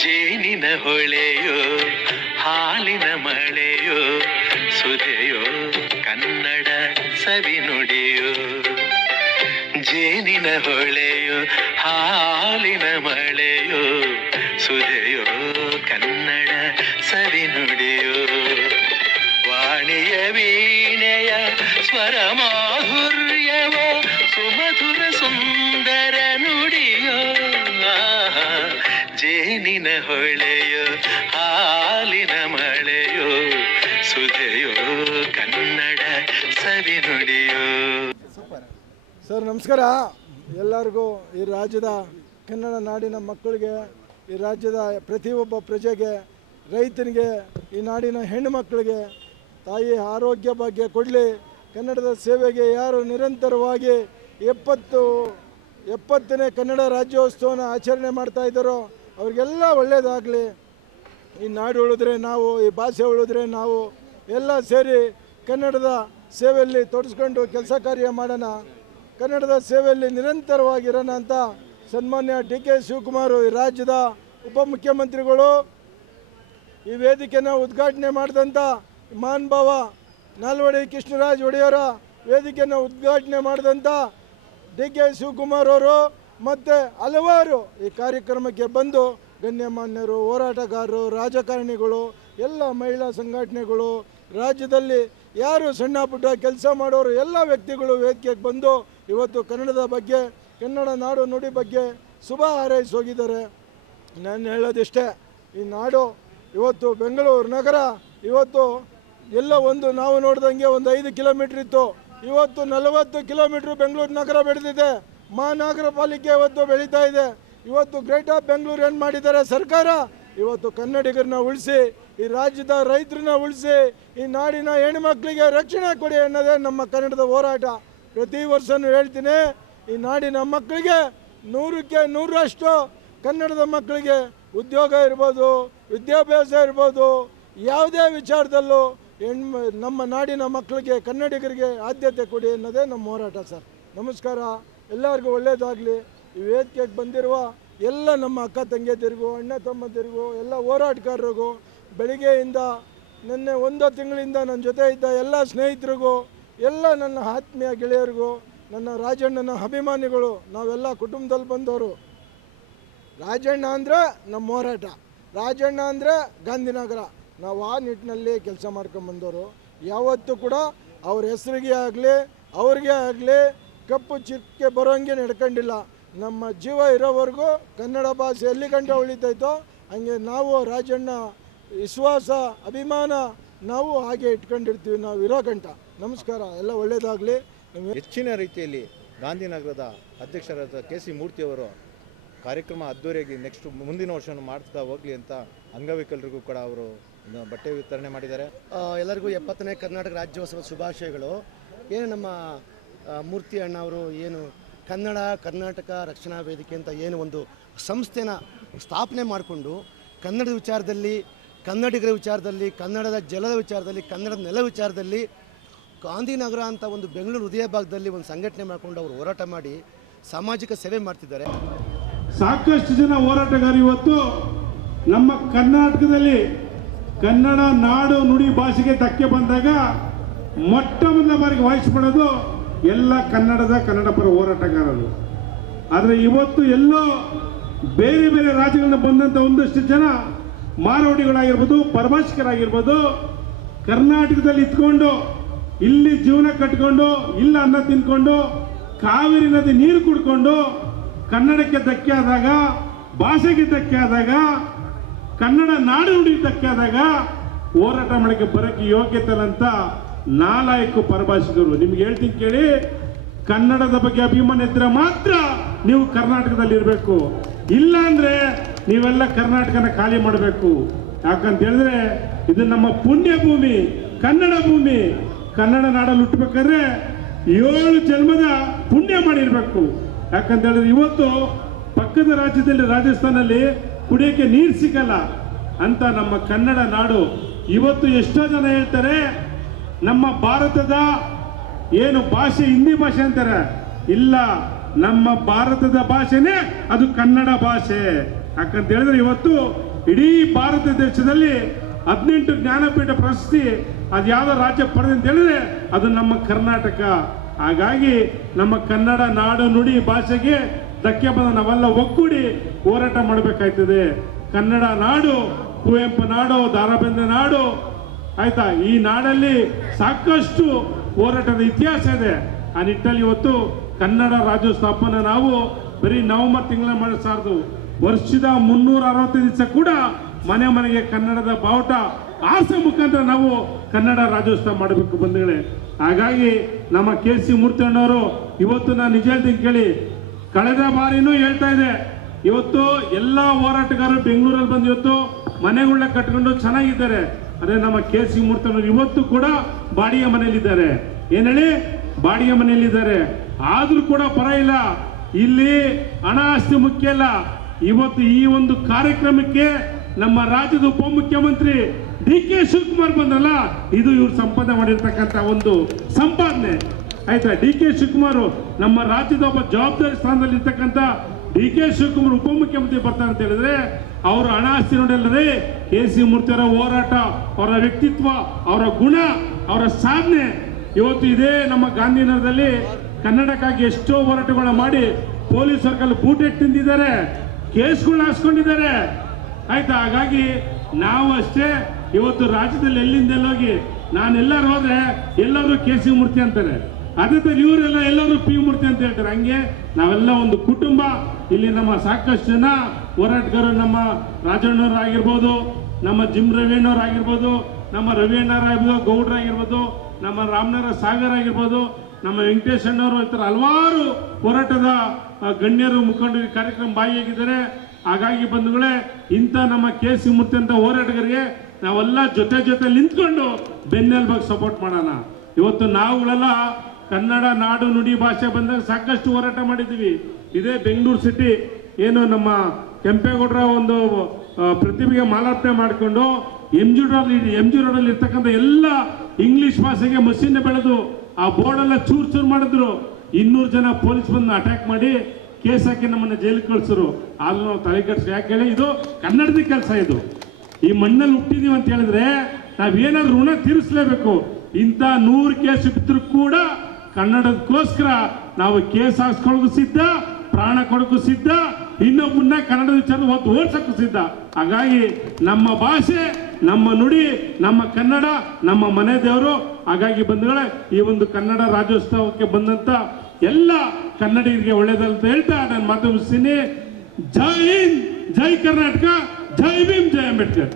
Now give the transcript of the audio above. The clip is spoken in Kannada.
ಜೇನಿನ ಹೊಳೆಯೋ ಹಾಲಿನ ಮಳೆಯೋ ಸುಧೆಯೋ ಕನ್ನಡ ಸವಿನುಡಿಯೋ. ಜೇನಿನ ಹೊಳೆಯೋ ಹಾಲಿನ ಮಳೆಯೋ ಸುಧೆಯೋ ಕನ್ನಡ ಸವಿನುಡಿಯೋ. ವಾಣಿಯ ವೀಣೆಯ ಸ್ವರ ಮಾಧುರ್ಯವೋ ಸುಮಧುರ ಸುಂದರ ನುಡಿಯೋ. ಜೇನಿನ ಹೊಳೆಯೋ ಹಾಲಿನ ಮಳೆಯೋ ಸುಧೆಯೋ ಕನ್ನಡ ಸವಿನುಡಿಯೋ. ಸರ್ ನಮಸ್ಕಾರ. ಎಲ್ಲರಿಗೂ ಈ ರಾಜ್ಯದ ಕನ್ನಡ ನಾಡಿನ ಮಕ್ಕಳಿಗೆ, ಈ ರಾಜ್ಯದ ಪ್ರತಿಯೊಬ್ಬ ಪ್ರಜೆಗೆ, ರೈತನಿಗೆ, ಈ ನಾಡಿನ ಹೆಣ್ಣು ಮಕ್ಕಳಿಗೆ ತಾಯಿ ಆರೋಗ್ಯ ಭಾಗ್ಯ ಕೊಡಲಿ. ಕನ್ನಡದ ಸೇವೆಗೆ ಯಾರು ನಿರಂತರವಾಗಿ 70ನೇ ಕನ್ನಡ ರಾಜ್ಯೋತ್ಸವನ ಆಚರಣೆ ಮಾಡ್ತಾ ಇದ್ದಾರೋ ಅವ್ರಿಗೆಲ್ಲ ಒಳ್ಳೆಯದಾಗಲಿ. ಈ ನಾಡು ಉಳಿದ್ರೆ ನಾವು, ಈ ಭಾಷೆ ಉಳಿದ್ರೆ ನಾವು ಎಲ್ಲ ಸೇರಿ ಕನ್ನಡದ ಸೇವೆಯಲ್ಲಿ ತೊಡಸ್ಕೊಂಡು ಕೆಲಸ ಕಾರ್ಯ ಮಾಡೋಣ, ಕನ್ನಡದ ಸೇವೆಯಲ್ಲಿ ನಿರಂತರವಾಗಿರೋಣ ಅಂತ ಸನ್ಮಾನ್ಯ ಡಿ.ಕೆ. ಶಿವಕುಮಾರ್ ಈ ರಾಜ್ಯದ ಉಪಮುಖ್ಯಮಂತ್ರಿಗಳು ಈ ವೇದಿಕೆಯನ್ನು ಉದ್ಘಾಟನೆ ಮಾಡಿದಂಥ ಮಹಾನುಭಾವ ನಾಲ್ವಡಿ ಕೃಷ್ಣರಾಜ ಒಡೆಯರ ವೇದಿಕೆಯನ್ನು ಉದ್ಘಾಟನೆ ಮಾಡಿದಂಥ ಡಿ.ಕೆ. ಶಿವಕುಮಾರ್ ಅವರು ಮತ್ತು ಹಲವಾರು ಈ ಕಾರ್ಯಕ್ರಮಕ್ಕೆ ಬಂದು ಗಣ್ಯಮಾನ್ಯರು, ಹೋರಾಟಗಾರರು, ರಾಜಕಾರಣಿಗಳು, ಎಲ್ಲ ಮಹಿಳಾ ಸಂಘಟನೆಗಳು, ರಾಜ್ಯದಲ್ಲಿ ಯಾರು ಸಣ್ಣ ಪುಟ್ಟ ಕೆಲಸ ಮಾಡೋರು ಎಲ್ಲ ವ್ಯಕ್ತಿಗಳು ವೇದಿಕೆಗೆ ಬಂದು ಇವತ್ತು ಕನ್ನಡದ ಬಗ್ಗೆ, ಕನ್ನಡ ನಾಡು ನುಡಿ ಬಗ್ಗೆ ಶುಭ ಹಾರೈಸಿ ಹೋಗಿದ್ದಾರೆ. ನಾನು ಹೇಳೋದಿಷ್ಟೇ, ಈ ನಾಡು ಇವತ್ತು ಬೆಂಗಳೂರು ನಗರ ಇವತ್ತು ಎಲ್ಲ ನಾವು ನೋಡ್ದಂಗೆ ಒಂದು 5 ಕಿಲೋಮೀಟ್ರ್ ಇತ್ತು, ಇವತ್ತು 40 ಕಿಲೋಮೀಟ್ರ್ ಬೆಂಗಳೂರು ನಗರ ಬೆಳೆದಿದೆ. ಮಹಾನಗರ ಪಾಲಿಕೆ ಇವತ್ತು ಬೆಳೀತಾ ಇದೆ. ಇವತ್ತು ಗ್ರೇಟ್ ಆಫ್ ಬೆಂಗಳೂರು ಏನು ಮಾಡಿದ್ದಾರೆ ಸರ್ಕಾರ, ಇವತ್ತು ಕನ್ನಡಿಗರನ್ನ ಉಳಿಸಿ, ಈ ರಾಜ್ಯದ ರೈತರನ್ನ ಉಳಿಸಿ, ಈ ನಾಡಿನ ಹೆಣ್ಮಕ್ಳಿಗೆ ರಕ್ಷಣೆ ಕೊಡಿ ಅನ್ನೋದೇ ನಮ್ಮ ಕನ್ನಡದ ಹೋರಾಟ. ಪ್ರತಿ ವರ್ಷವೂ ಹೇಳ್ತೀನಿ, ಈ ನಾಡಿನ ಮಕ್ಕಳಿಗೆ 100ಕ್ಕೆ 100ರಷ್ಟು ಕನ್ನಡದ ಮಕ್ಕಳಿಗೆ ಉದ್ಯೋಗ ಇರ್ಬೋದು, ವಿದ್ಯಾಭ್ಯಾಸ ಇರ್ಬೋದು, ಯಾವುದೇ ವಿಚಾರದಲ್ಲೂ ನಮ್ಮ ನಾಡಿನ ಮಕ್ಕಳಿಗೆ, ಕನ್ನಡಿಗರಿಗೆ ಆದ್ಯತೆ ಕೊಡಿ ಅನ್ನೋದೇ ನಮ್ಮ ಹೋರಾಟ ಸರ್. ನಮಸ್ಕಾರ, ಎಲ್ಲರಿಗೂ ಒಳ್ಳೆಯದಾಗಲಿ. ಈ ವೇದಿಕೆಗೆ ಬಂದಿರುವ ಎಲ್ಲ ನಮ್ಮ ಅಕ್ಕ ತಂಗಿಯರಿಗೂ, ಅಣ್ಣ ತಮ್ಮಂದಿರಿಗೂ, ಎಲ್ಲ ಹೋರಾಟಗಾರರಿಗೂ, ಬೆಳಿಗ್ಗೆಯಿಂದ ನಿನ್ನೆ 1 ತಿಂಗಳಿಂದ ನನ್ನ ಜೊತೆ ಇದ್ದ ಎಲ್ಲ ಸ್ನೇಹಿತರಿಗೂ, ಎಲ್ಲ ನನ್ನ ಆತ್ಮೀಯ ಗೆಳೆಯರಿಗೂ, ನನ್ನ ರಾಜಣ್ಣನ ಅಭಿಮಾನಿಗಳು, ನಾವೆಲ್ಲ ಕುಟುಂಬದಲ್ಲಿ ಬಂದವರು. ರಾಜಣ್ಣ ಅಂದರೆ ನಮ್ಮ ಹೋರಾಟ, ರಾಜಣ್ಣ ಅಂದರೆ ಗಾಂಧಿನಗರ, ನಾವು ಆ ನಿಟ್ಟಿನಲ್ಲಿ ಕೆಲಸ ಮಾಡ್ಕೊಂಬಂದವರು. ಯಾವತ್ತೂ ಕೂಡ ಅವ್ರ ಹೆಸರಿಗೆ ಆಗಲಿ ಅವ್ರಿಗೆ ಆಗಲಿ ಕಪ್ಪು ಚಿಕ್ಕೆ ಬರೋಂಗೆ ನಡ್ಕೊಂಡಿಲ್ಲ. ನಮ್ಮ ಜೀವ ಇರೋವರೆಗೂ ಕನ್ನಡ ಭಾಷೆ ಎಲ್ಲಿ ಗಂಟ ಉಳಿತೈತೋ ಹಂಗೆ ನಾವು ರಾಜಣ್ಣ ವಿಶ್ವಾಸ, ಅಭಿಮಾನ ನಾವು ಹಾಗೆ ಇಟ್ಕೊಂಡಿರ್ತೀವಿ ನಾವು ಇರೋ ಗಂಟ. ನಮಸ್ಕಾರ, ಎಲ್ಲ ಒಳ್ಳೆಯದಾಗಲಿ. ಹೆಚ್ಚಿನ ರೀತಿಯಲ್ಲಿ ಗಾಂಧಿನಗರದ ಅಧ್ಯಕ್ಷರಾದ ಕೆ.ಸಿ. ಮೂರ್ತಿಯವರು ಕಾರ್ಯಕ್ರಮ ಅದ್ದೂರಿಯಾಗಿ ನೆಕ್ಸ್ಟ್ ಮುಂದಿನ ವರ್ಷ ಮಾಡ್ತಾ ಹೋಗಲಿ ಅಂತ ಅಂಗವಿಕಲರಿಗೂ ಕೂಡ ಅವರು ಬಟ್ಟೆ ವಿತರಣೆ ಮಾಡಿದ್ದಾರೆ. ಎಲ್ಲರಿಗೂ 70ನೇ ಕರ್ನಾಟಕ ರಾಜ್ಯೋತ್ಸವದ ಶುಭಾಶಯಗಳು. ಏನು ನಮ್ಮ ಮೂರ್ತಿ ಅಣ್ಣ ಅವರು ಏನು ಕರ್ನಾಟಕ ರಕ್ಷಣಾ ವೇದಿಕೆ ಅಂತ ಏನು ಒಂದು ಸಂಸ್ಥೆನ ಸ್ಥಾಪನೆ ಮಾಡಿಕೊಂಡು ಕನ್ನಡದ ವಿಚಾರದಲ್ಲಿ, ಕನ್ನಡಿಗರ ವಿಚಾರದಲ್ಲಿ, ಕನ್ನಡದ ಜಲದ ವಿಚಾರದಲ್ಲಿ, ಕನ್ನಡದ ನೆಲ ವಿಚಾರದಲ್ಲಿ ಗಾಂಧಿನಗರ ಅಂತ ಒಂದು ಬೆಂಗಳೂರು ಹೃದಯ ಭಾಗದಲ್ಲಿ ಒಂದು ಸಂಘಟನೆ ಮಾಡಿಕೊಂಡು ಅವರು ಹೋರಾಟ ಮಾಡಿ ಸಾಮಾಜಿಕ ಸೇವೆ ಮಾಡ್ತಿದ್ದಾರೆ. ಸಾಕಷ್ಟು ಜನ ಹೋರಾಟಗಾರರು ಇವತ್ತು ನಮ್ಮ ಕರ್ನಾಟಕದಲ್ಲಿ ಕನ್ನಡ ನಾಡು ನುಡಿ ಭಾಷೆಗೆ ಧಕ್ಕೆ ಬಂದಾಗ ಮೊಟ್ಟ ಮೊದಲ ಬಾರಿಗೆ ವಹಿಸ್ಬಿಡೋದು ಎಲ್ಲ ಕನ್ನಡ ಪರ ಹೋರಾಟಗಾರರು. ಆದರೆ ಇವತ್ತು ಎಲ್ಲೋ ಬೇರೆ ಬೇರೆ ರಾಜ್ಯಗಳಿಂದ ಬಂದಂಥ ಒಂದಷ್ಟು ಜನ ಮಾರೋಡಿಗಳಾಗಿರ್ಬೋದು, ಪರಭಾಷಿಕರಾಗಿರ್ಬೋದು, ಕರ್ನಾಟಕದಲ್ಲಿ ಇದ್ಕೊಂಡು ಇಲ್ಲಿ ಜೀವನ ಕಟ್ಕೊಂಡು, ಇಲ್ಲ ಅನ್ನ ತಿನ್ಕೊಂಡು, ಕಾವೇರಿ ನದಿ ನೀರು ಕುಡ್ಕೊಂಡು ಕನ್ನಡಕ್ಕೆ ಧಕ್ಕೆ ಆದಾಗ, ಭಾಷೆಗೆ ಧಕ್ಕೆ ಆದಾಗ, ಕನ್ನಡ ನಾಡು ನುಡಿಗೆ ಧಕ್ಕೆ ಆದಾಗ ಹೋರಾಟ ಮಾಡಕ್ಕೆ ಬರೋಕ್ಕೆ ಯೋಗ್ಯತೆ ಅಂತ ನಾಲಾಯಕ ಪರಭಾಷಿಕರು. ನಿಮ್ಗೆ ಹೇಳ್ತೀನಿ ಕೇಳಿ, ಕನ್ನಡದ ಬಗ್ಗೆ ಅಭಿಮಾನ ಇದ್ರೆ ಮಾತ್ರ ನೀವು ಕರ್ನಾಟಕದಲ್ಲಿ ಇರಬೇಕು, ಇಲ್ಲ ಅಂದ್ರೆ ನೀವೆಲ್ಲ ಕರ್ನಾಟಕನ ಖಾಲಿ ಮಾಡಬೇಕು. ಯಾಕಂತ ಹೇಳಿದ್ರೆ ಇದು ನಮ್ಮ ಪುಣ್ಯ ಭೂಮಿ, ಕನ್ನಡ ಭೂಮಿ. ಕನ್ನಡ ನಾಡಲ್ಲಿ ಹುಟ್ಟಬೇಕಾದ್ರೆ 7 ಜನ್ಮದ ಪುಣ್ಯ ಮಾಡಿರ್ಬೇಕು. ಯಾಕಂತ ಹೇಳಿದ್ರೆ ಇವತ್ತು ಪಕ್ಕದ ರಾಜ್ಯದಲ್ಲಿ, ರಾಜಸ್ಥಾನಲ್ಲಿ ಕುಡಿಯೋಕ್ಕೆ ನೀರು ಸಿಗಲ್ಲ ಅಂತ ನಮ್ಮ ಕನ್ನಡ ನಾಡು. ಇವತ್ತು ಎಷ್ಟೋ ಜನ ಹೇಳ್ತಾರೆ ನಮ್ಮ ಭಾರತದ ಏನು ಭಾಷೆ ಹಿಂದಿ ಭಾಷೆ ಅಂತಾರೆ, ಇಲ್ಲ, ನಮ್ಮ ಭಾರತದ ಭಾಷೆನೇ ಅದು ಕನ್ನಡ ಭಾಷೆ. ಯಾಕಂತ ಹೇಳಿದ್ರೆ ಇವತ್ತು ಇಡೀ ಭಾರತ ದೇಶದಲ್ಲಿ 18 ಜ್ಞಾನಪೀಠ ಪ್ರಶಸ್ತಿ ಅದು ಯಾವ್ದೋ ರಾಜ್ಯ ಪಡೆದ ಅಂತ ಹೇಳಿದ್ರೆ ಅದು ನಮ್ಮ ಕರ್ನಾಟಕ. ಹಾಗಾಗಿ ನಮ್ಮ ಕನ್ನಡ ನಾಡು ನುಡಿ ಭಾಷೆಗೆ ಧಕ್ಕೆ ಬಂದ ನಾವೆಲ್ಲ ಒಗ್ಗೂಡಿ ಹೋರಾಟ ಮಾಡಬೇಕಾಯ್ತದೆ. ಕನ್ನಡ ನಾಡು ಕುವೆಂಪು ನಾಡು, ದಾರಾಬೇಂದ್ರೆ ನಾಡು, ಆಯ್ತಾ, ಈ ನಾಡಲ್ಲಿ ಸಾಕಷ್ಟು ಹೋರಾಟದ ಇತಿಹಾಸ ಇದೆ. ಆ ನಿಟ್ಟಲ್ಲಿ ಇವತ್ತು ಕನ್ನಡ ರಾಜ್ಯೋತ್ಸವನ ನಾವು ಬರೀ ನವೆಂಬರ್ ತಿಂಗಳ ಮಾಡಿ ಸಾರ್ದು ವರ್ಷದ 365 ದಿವಸ ಕೂಡ ಮನೆ ಮನೆಗೆ ಕನ್ನಡದ ಬಾವುಟ ಆರಿಸೋ ಮುಖಾಂತರ ನಾವು ಕನ್ನಡ ರಾಜ್ಯೋತ್ಸವ ಮಾಡಬೇಕು ಬಂಧುಗಳೇ. ಹಾಗಾಗಿ ನಮ್ಮ KC ಮೂರ್ತಿಯಣ್ಣವರು ಇವತ್ತು ನಾನು ನಿಜ ಹೇಳ್ತೀನಿ ಕೇಳಿ, ಕಳೆದ ಬಾರಿನೂ ಹೇಳ್ತಾ ಇದೆ, ಇವತ್ತು ಎಲ್ಲ ಹೋರಾಟಗಾರರು ಬೆಂಗಳೂರಲ್ಲಿ ಬಂದು ಇವತ್ತು ಮನೆಗಳನ್ನ ಕಟ್ಕೊಂಡು ಚೆನ್ನಾಗಿದ್ದಾರೆ. ಅದೇ ನಮ್ಮ KC ಮೂರ್ತಿಯಣ್ಣವರು ಇವತ್ತು ಕೂಡ ಬಾಡಿಗೆ ಮನೆಯಲ್ಲಿದ್ದಾರೆ. ಏನ್ ಹೇಳಿ, ಬಾಡಿಗೆ ಮನೆಯಲ್ಲಿದ್ದಾರೆ. ಆದ್ರೂ ಕೂಡ ಪರ ಇಲ್ಲ, ಇಲ್ಲಿ ಹಣ ಆಸ್ತಿ ಮುಖ್ಯ ಇಲ್ಲ. ಇವತ್ತು ಈ ಒಂದು ಕಾರ್ಯಕ್ರಮಕ್ಕೆ ನಮ್ಮ ರಾಜ್ಯದ ಉಪಮುಖ್ಯಮಂತ್ರಿ DK ಶಿವಕುಮಾರ್ ಬಂದ್ರಲ್ಲ, ಇದು ಇವ್ರು ಸಂಪಾದನೆ ಮಾಡಿರ್ತಕ್ಕಂಥ ಒಂದು ಸಂಪಾದನೆ. ಆಯ್ತಾ, DK ಶಿವಕುಮಾರ್ ನಮ್ಮ ರಾಜ್ಯದ ಒಬ್ಬ ಜವಾಬ್ದಾರಿ ಸ್ಥಾನದಲ್ಲಿ ಇರ್ತಕ್ಕಂಥ DK ಶಿವಕುಮಾರ್ ಉಪಮುಖ್ಯಮಂತ್ರಿ ಬರ್ತಾರೆ ಅಂತ ಹೇಳಿದ್ರೆ ಅವರ ಹಣ ಆಸ್ತಿ ನೋಡಲ್ಲದೆ KC ಮೂರ್ತಿಯವರ ಹೋರಾಟ, ಅವರ ವ್ಯಕ್ತಿತ್ವ, ಅವರ ಗುಣ, ಅವರ ಸಾಧನೆ. ಇವತ್ತು ಇದೇ ನಮ್ಮ ಗಾಂಧಿನಗರದಲ್ಲಿ ಕನ್ನಡಕ್ಕಾಗಿ ಎಷ್ಟೋ ಹೋರಾಟಗಳನ್ನ ಮಾಡಿ ಪೊಲೀಸ್ ವರ್ಗಲ್ಲಿ ಬೂಟೆಟ್ ತಿಂದಿದ್ದಾರೆ, ಕೇಸ್ಗಳನ್ನ ಹಾಸ್ಕೊಂಡಿದ್ದಾರೆ. ಆಯ್ತಾ, ಹಾಗಾಗಿ ನಾವು ಅಷ್ಟೇ ಇವತ್ತು ರಾಜ್ಯದಲ್ಲಿ ಎಲ್ಲಿಂದೆಲ್ಲೋಗಿ ನಾನೆಲ್ಲರೂ ಹೋದ್ರೆ ಎಲ್ಲರೂ KC ಮೂರ್ತಿ ಅಂತಾರೆ, ಅದೇ ತರ ಇವರೆಲ್ಲ ಎಲ್ಲರೂ P ಮೂರ್ತಿ ಅಂತ ಹೇಳ್ತಾರೆ. ಹಂಗೆ ನಾವೆಲ್ಲ ಒಂದು ಕುಟುಂಬ. ಇಲ್ಲಿ ನಮ್ಮ ಸಾಕಷ್ಟು ಜನ ಹೋರಾಟಗಾರರು, ನಮ್ಮ ರಾಜಣ್ಣವ್ರು ಆಗಿರ್ಬೋದು, ನಮ್ಮ ಜಿಮ್ ರವಿಯಣ್ಣವ್ರು ಆಗಿರ್ಬೋದು, ನಮ್ಮ ರವಿಯಣ್ಣವ್ರು ಆಗಿರ್ಬೋದು, ಗೌಡ್ರಾಗಿರ್ಬೋದು, ನಮ್ಮ ರಾಮನಗರ ಸಾಗರ್ ಆಗಿರ್ಬೋದು, ನಮ್ಮ ವೆಂಕಟೇಶ್ ಅಣ್ಣವರು, ಈ ಥರ ಹಲವಾರು ಹೋರಾಟದ ಗಣ್ಯರು ಮುಖಂಡರು ಕಾರ್ಯಕ್ರಮ ಭಾಗಿಯಾಗಿದ್ದಾರೆ. ಹಾಗಾಗಿ ಬಂಧುಗಳೇ, ಇಂಥ ನಮ್ಮ KC ಮೂರ್ತಿ ಅಂತ ಹೋರಾಟಗಾರರಿಗೆ ನಾವೆಲ್ಲ ಜೊತೆ ಜೊತೆ ನಿಂತ್ಕೊಂಡು ಬೆನ್ನೆಲುಬಾಗಿ ಸಪೋರ್ಟ್ ಮಾಡೋಣ. ಇವತ್ತು ನಾವುಗಳೆಲ್ಲ ಕನ್ನಡ ನಾಡು ನುಡಿ ಭಾಷೆ ಬಂದಾಗ ಸಾಕಷ್ಟು ಹೋರಾಟ ಮಾಡಿದ್ದೀವಿ. ಇದೇ ಬೆಂಗಳೂರು ಸಿಟಿ ಏನು ನಮ್ಮ ಕೆಂಪೇಗೌಡರ ಒಂದು ಪ್ರತಿಭೆಗೆ ಮಾಲಾರ್ಪಣೆ ಮಾಡಿಕೊಂಡು ಎಂ ಜಿ ರೋಡಲ್ಲಿ ಇರ್ತಕ್ಕಂಥ ಎಲ್ಲ ಇಂಗ್ಲಿಷ್ ಭಾಷೆಗೆ ಮಸೀನೆ ಬೆಳೆದು ಆ ಬೋರ್ಡೆಲ್ಲ ಚೂರು ಮಾಡಿದ್ರು. 200 ಜನ ಪೊಲೀಸ್ ಬಂದು ಅಟ್ಯಾಕ್ ಮಾಡಿ ಕೇಸ್ ಹಾಕಿ ನಮ್ಮನ್ನ ಜೈಲಿಗೆ ಕಳಿಸಿದ್ರು. ಆದ್ರೂ ನಾವು ತಲೆ ಕೆಡಿಸಿ, ಯಾಕೆ ಹೇಳಿ, ಇದು ಕನ್ನಡದ ಕೆಲಸ. ಇದು ಈ ಮಣ್ಣಲ್ಲಿ ಹುಟ್ಟಿದೀವಿ ಅಂತ ಹೇಳಿದ್ರೆ ನಾವೇನಾದ್ರೂ ಋಣ ತೀರಿಸಲೇಬೇಕು. ಇಂಥ 100 ಕೇಸ್ ಬಿದ್ದರೂ ಕೂಡ ಕನ್ನಡದಕ್ಕೋಸ್ಕರ ನಾವು ಕೇಸ್ ಹಾಕ್ಸ್ಕೊಳ್ಳೋದು ಸಿದ್ಧ, ಪ್ರಾಣ ಕೊಡೋಕ್ಕೂ ಸಿದ್ಧ, ಇನ್ನೊಬ್ಬನ್ನ ಕನ್ನಡದ ವಿಚಾರ ಓದಿಸಕ್ಕೂ ಸಿದ್ಧ. ಹಾಗಾಗಿ ನಮ್ಮ ಭಾಷೆ, ನಮ್ಮ ನುಡಿ, ನಮ್ಮ ಕನ್ನಡ ನಮ್ಮ ಮನೆ ದೇವರು. ಹಾಗಾಗಿ ಬಂಧುಗಳೇ, ಈ ಒಂದು ಕನ್ನಡ ರಾಜ್ಯೋತ್ಸವಕ್ಕೆ ಬಂದಂತ ಎಲ್ಲ ಕನ್ನಡಿಗರಿಗೆ ಒಳ್ಳೆಯದಂತ ಹೇಳ್ತಾ ನಾನು ಮಾತು ಮುಗಿಸ್ತೀನಿ. ಜೈ ಹಿಂದ್, ಜೈ ಕರ್ನಾಟಕ, ಜೈ ಭೀಮ್, ಜೈ ಅಂಬೇಡ್ಕರ್.